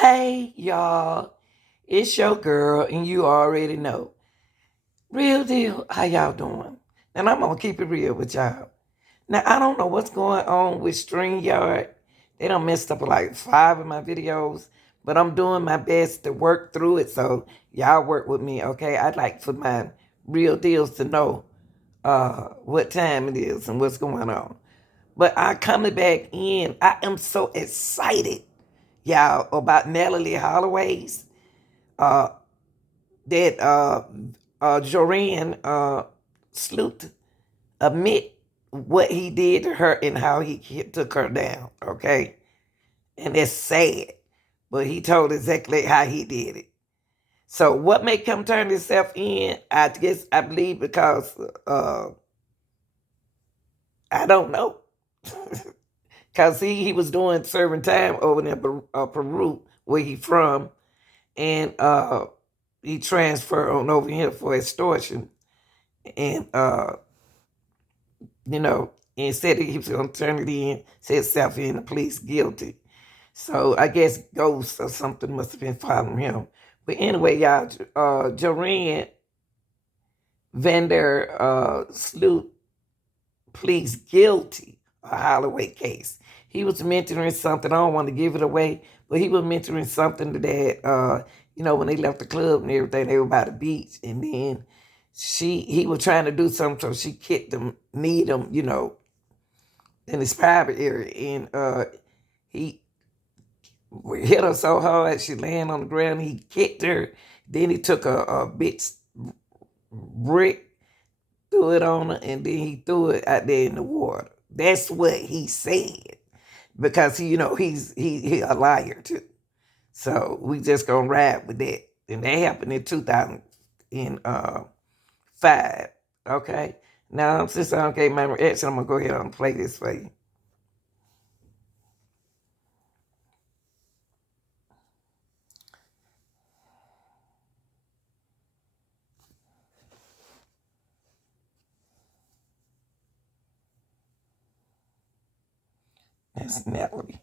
Hey, y'all. It's your girl, and you already know. Real deal. How y'all doing? And I'm going to keep it real with y'all. Now, I don't know what's going on with StreamYard. They done messed up like 5 of my videos, but I'm doing my best to work through it. So, y'all work with me, okay? I'd like for my real deals to know what time it is and what's going on. But I coming back in. I am so excited, y'all, about Natalee Holloway's uh, that Joran Sloot admit what he did to her and how he took her down. Okay, and it's sad, but he told exactly how he did it. So what made him turn himself in? I believe because I don't know. Cause he was doing serving time over in Peru, where he from, and he transferred on over here for extortion, and and said that he was gonna turn it in, said self in the police guilty. So I guess ghosts or something must have been following him. But anyway, y'all, Joran Vander Sloot pleads guilty a Holloway case. He was mentoring something. I don't want to give it away, but he was mentoring something that when they left the club and everything, they were by the beach, and then he was trying to do something, so she kicked him, kneed him, in his private area, and he hit her so hard she laying on the ground. He kicked her. Then he took a big brick, threw it on her, and then he threw it out there in the water. That's what he said, because he a liar too. So we just gonna ride with that. And that happened in 2005. Okay. Now since I don't get my reaction, I'm gonna go ahead and play this for you. That's Natalee.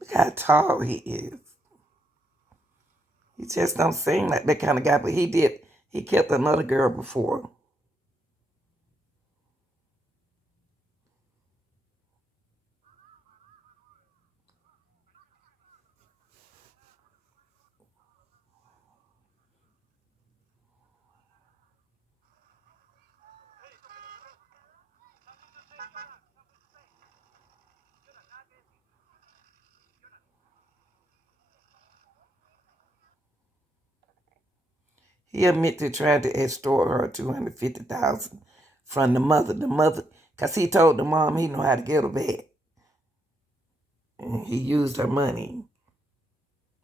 Look how tall he is. He just don't seem like that kind of guy, but he kept another girl before. He admitted to trying to extort her 250,000 from the mother. The mother, cause he told the mom he know how to get her back, and he used her money,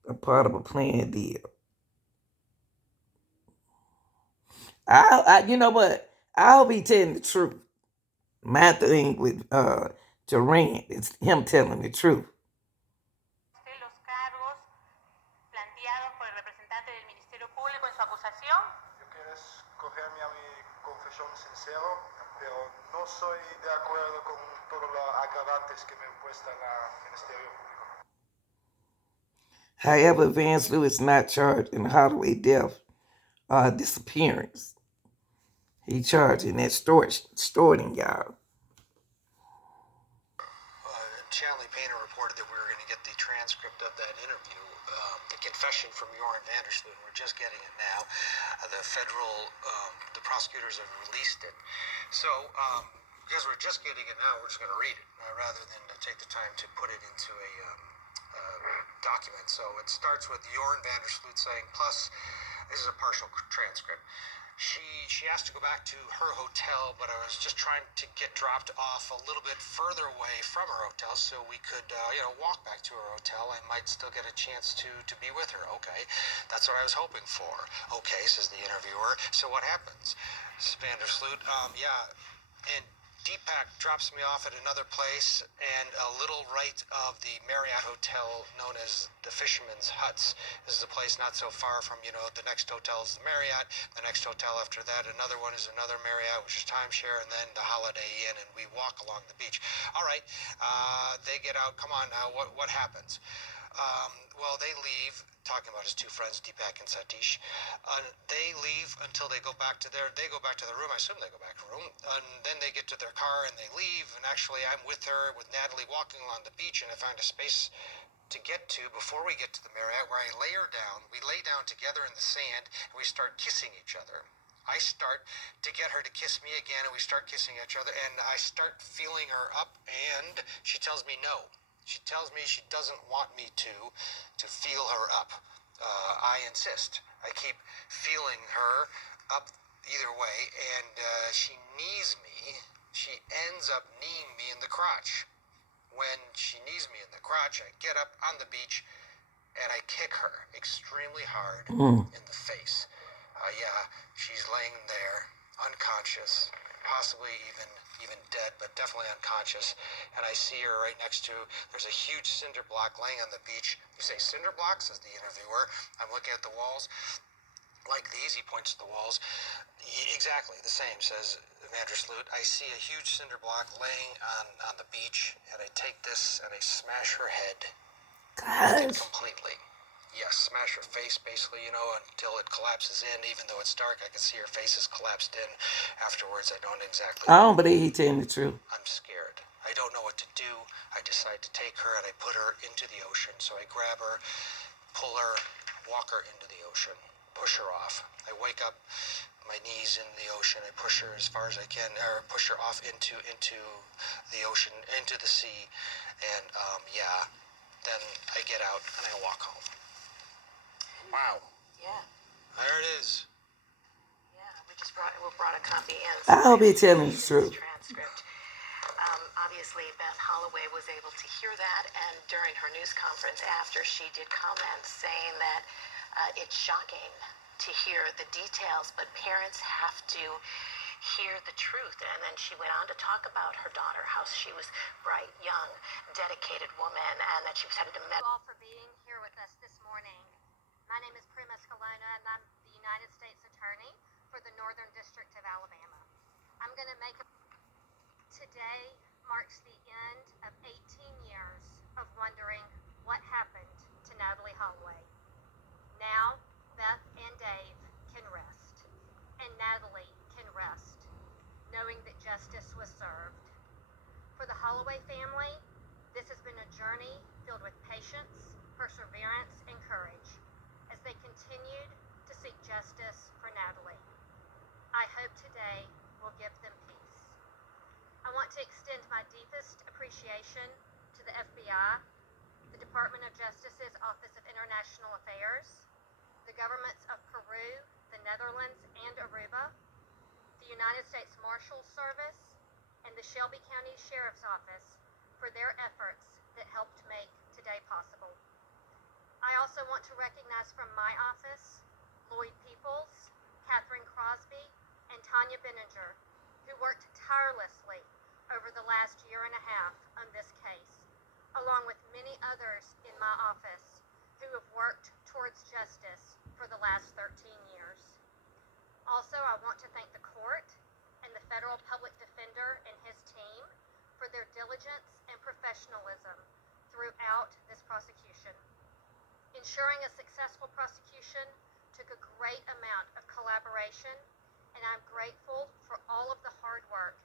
a part of a planned deal. You know what? I'll be telling the truth. My thing with Joran is him telling the truth. Los cargos planteados por el representante del Ministerio Público en su acusación. Yo quiero escogerme a mi confesión sincero, pero no soy de acuerdo con todos los agravantes que me impuesta el Ministerio Público. However, Vance Lewis not charged in Holloway death disappearance. He charged in extorting y'all. Chanley Painter reported that we were going to get the transcript of that interview, the confession from Joran Vandersloot. We're just getting it now. The prosecutors have released it. So, because we're just getting it now, we're just going to read it rather than take the time to put it into a document. So it starts with Joran Vandersloot saying, plus, this is a partial transcript. She asked to go back to her hotel, but I was just trying to get dropped off a little bit further away from her hotel so we could, walk back to her hotel. I might still get a chance to be with her. Okay, that's what I was hoping for. Okay, says the interviewer. So what happens? Vandersloot, yeah, and Deepak drops me off at another place, and a little right of the Marriott Hotel known as the Fisherman's Huts. This is a place not so far from, the next hotel is the Marriott. The next hotel after that, another one is another Marriott, which is timeshare, and then the Holiday Inn, and we walk along the beach. All right, they get out. Come on now, what happens? Well, they leave, talking about his two friends, Deepak and Satish. They leave until they go back to their room. I assume they go back to the room. And then they get to their car and they leave. And actually, I'm with her, with Natalee, walking along the beach, and I find a space to get to before we get to the Marriott where I lay her down. We lay down together in the sand, and we start kissing each other. I start to get her to kiss me again, and we start kissing each other, and I start feeling her up, and she tells me no. She tells me she doesn't want me to feel her up. I insist. I keep feeling her up either way, and she knees me. She ends up kneeing me in the crotch. When she knees me in the crotch, I get up on the beach, and I kick her extremely hard in the face. Yeah, she's laying there, unconscious, possibly even dead, but definitely unconscious. And I see her right next to, there's a huge cinder block laying on the beach. You say cinder block, says the interviewer. I'm looking at the walls. Like these, he points to the walls. Exactly the same, says Sloot. I see a huge cinder block laying on the beach, and I take this and I smash her head completely. Yes, smash her face, basically, until it collapses in. Even though it's dark, I can see her face is collapsed in. Afterwards, I don't exactly I don't believe he telling the truth. I'm scared. I don't know what to do. I decide to take her, and I put her into the ocean. So I grab her, pull her, walk her into the ocean, push her off. I wake up, my knees in the ocean. I push her as far as I can, or push her off into the ocean, into the sea. And, then I get out, and I walk home. Wow. Yeah. There it is. Yeah, we brought a copy in. I hope he's telling the truth. Transcript. Obviously, Beth Holloway was able to hear that, and during her news conference after, she did comment saying that it's shocking to hear the details, but parents have to hear the truth. And then she went on to talk about her daughter, how she was bright, young, dedicated woman, and that she was headed to Thank you all for being here with us this morning. My name is Prima Scalona, and I'm the United States Attorney for the Northern District of Alabama. I'm going to make a... Today marks the end of 18 years of wondering what happened to Natalee Holloway. Now, Beth and Dave can rest, and Natalee can rest, knowing that justice was served. For the Holloway family, this has been a journey filled with patience, perseverance, and courage as they continued to seek justice for Natalee. I hope today will give them peace. I want to extend my deepest appreciation to the FBI, the Department of Justice's Office of International Affairs, the governments of Peru, the Netherlands, and Aruba, the United States Marshals Service, and the Shelby County Sheriff's Office for their efforts that helped make today possible. I also want to recognize from my office Lloyd Peoples, Catherine Crosby, and Tanya Benninger, who worked tirelessly over the last year and a half on this case, along with many others in my office who have worked towards justice for the last 13 years. Also, I want to thank the court and the federal public defender and his team for their diligence and professionalism throughout this prosecution. Ensuring a successful prosecution took a great amount of collaboration, and I'm grateful for all of the hard work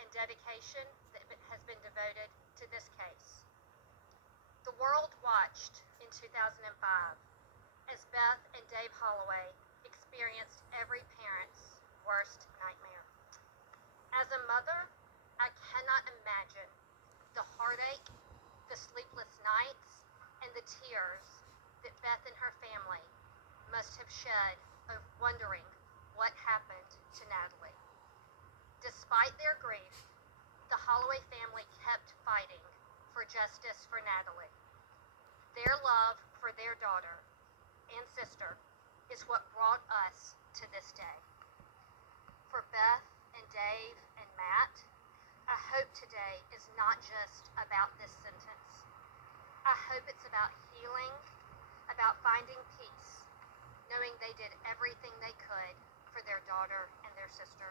and dedication that has been devoted to this case. The world watched in 2005 as Beth and Dave Holloway experienced every parent's worst nightmare. As a mother, I cannot imagine the heartache, the sleepless nights, and the tears that Beth and her family must have shed of wondering what happened to Natalee. Despite their grief, the Holloway family kept fighting for justice for Natalee. Their love for their daughter and sister is what brought us to this day. For Beth and Dave and Matt, I hope today is not just about this sentence. I hope it's about healing, about finding peace, knowing they did everything they could for their daughter and their sister.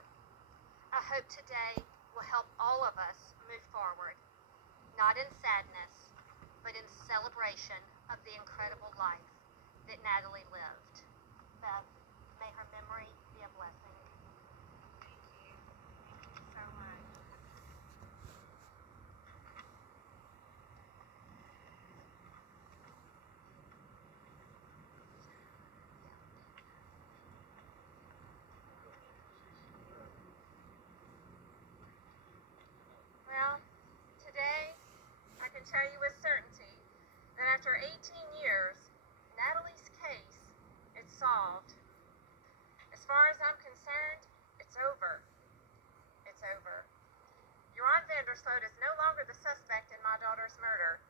I hope today will help all of us move forward, not in sadness, but in celebration of the incredible life that Natalee lived. Beth, may her memory be a blessing. Thank you so much. Well, today I can tell you with certainty that after 18 years, Natalee's case is solved. As far as I'm concerned, it's over. It's over. Joran Sloot is no longer the suspect in my daughter's murder.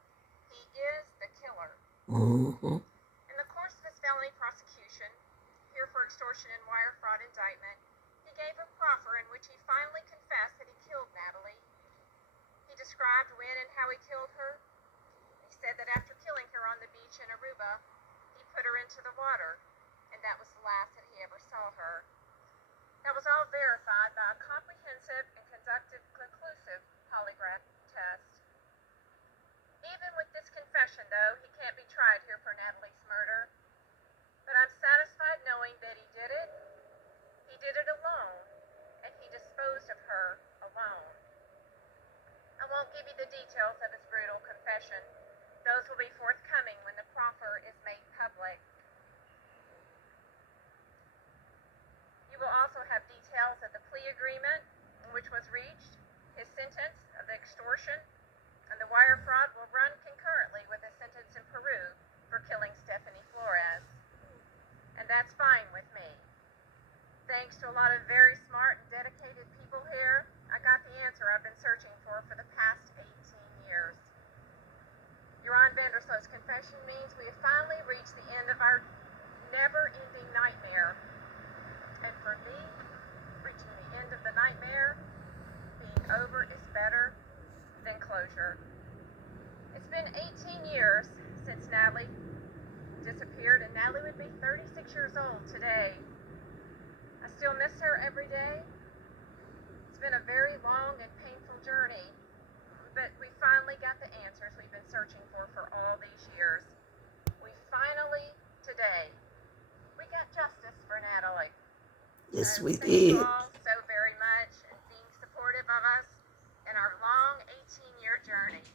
He is the killer. Mm-hmm. In the course of his felony prosecution, here for extortion and wire fraud indictment, he gave a proffer in which he finally confessed that he killed Natalee. He described when and how he killed her. He said that after killing her on the beach in Aruba, he put her into the water, and that was the last that he ever saw her. That was all verified by a comprehensive and conclusive polygraph test. Even with this confession, though, he can't be tried here for Natalee's murder. But I'm satisfied knowing that he did it. He did it alone, and he disposed of her alone. I won't give you the details of his brutal confession. Those will be forthcoming when the proffer is made public. You will also have details of the plea agreement which was reached, his sentence of the extortion, and the wire fraud will run concurrently with his sentence in Peru for killing Stephanie Flores. And that's fine with me. Thanks to a lot of very smart and dedicated people here, I got the answer I've been searching for the past 18 years. Joran Sloot's confession means we have finally reached the end of our never-ending nightmare. And for me, reaching the end of the nightmare, being over is better than closure. It's been 18 years since Natalee disappeared, and Natalee would be 36 years old today. I still miss her every day. It's been a very long and painful journey, but we finally got the answers we've been searching for all these years. We finally, today, we got justice for Natalee. Yes, we Thank you did. all so very much and being supportive of us in our long 18-year journey.